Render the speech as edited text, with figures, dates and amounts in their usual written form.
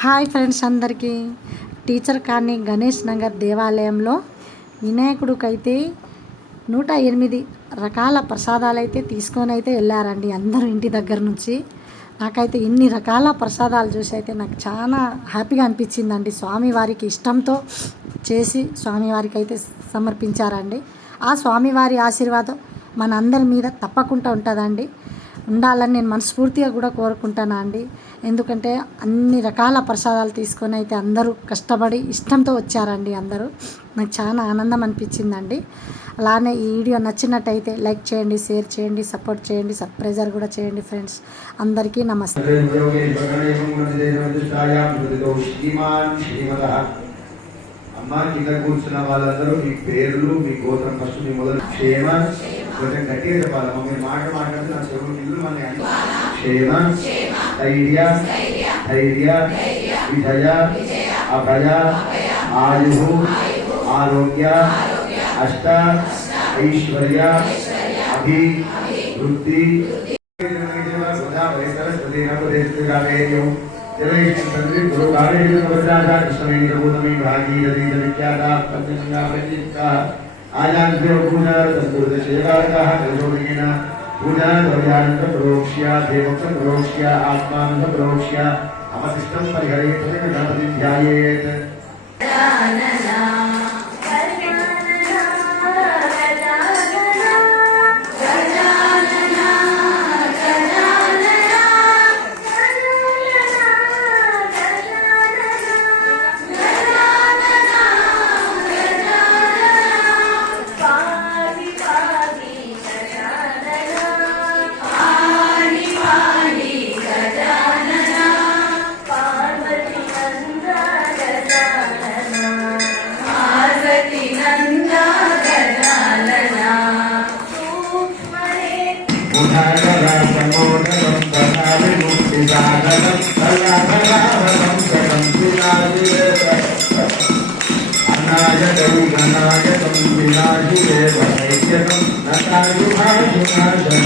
Hi friends, అందరికీ teacher colony Ganesh Nagar దేవాలయంలో వినాయకుడికైతే 108 రకాల ప్రసాదాలు అయితే తీసుకొని అయితే వెళ్ళారండి అందరూ ఇంటి దగ్గర నుంచి. నాకైతే ఇన్ని రకాల ప్రసాదాలు చూసి అయితే నాకు చాలా హ్యాపీగా అనిపించిందండి. స్వామివారికి ఇష్టంతో చేసి స్వామివారికి అయితే సమర్పించారండి. ఆ స్వామివారి ఆశీర్వాదం మన అందరి మీద తప్పకుండా ఉంటుందండి, ఉండాలని నేను మనస్ఫూర్తిగా కూడా కోరుకుంటాను అండి. ఎందుకంటే అన్ని రకాల ప్రసాదాలు తీసుకొని అయితే అందరూ కష్టపడి ఇష్టంతో వచ్చారండి. అందరూ నాకు చాలా ఆనందం అనిపించిందండి. అలానే ఈ వీడియో నచ్చినట్టయితే లైక్ చేయండి, షేర్ చేయండి, సపోర్ట్ చేయండి, సబ్స్క్రైబ్ కూడా చేయండి ఫ్రెండ్స్. అందరికీ నమస్తే. అమ్మ కింద కూర్చున్న వాళ్ళందరూ మీ పేర్లు, మీ గోత్రం ఫస్ట్ మీ మొదలు క్షేమ, కొంచెం గట్టిగా చెప్పాలమ్మా. మీరు మాట్లాడితే నా చెరువు ఇల్లు మన క్షేమ, ధైర్య, ధైర్య, విజయ, అభయ, ఆయు, ఆరోగ్య, అష్ట ఐశ్వర్య, అభి వృద్ధి అవశిష్టం పరిహరేత్ గణపతి ధ్యాయేత్. అనాయకం వినాశుదేవ నతాయుభాషునాశ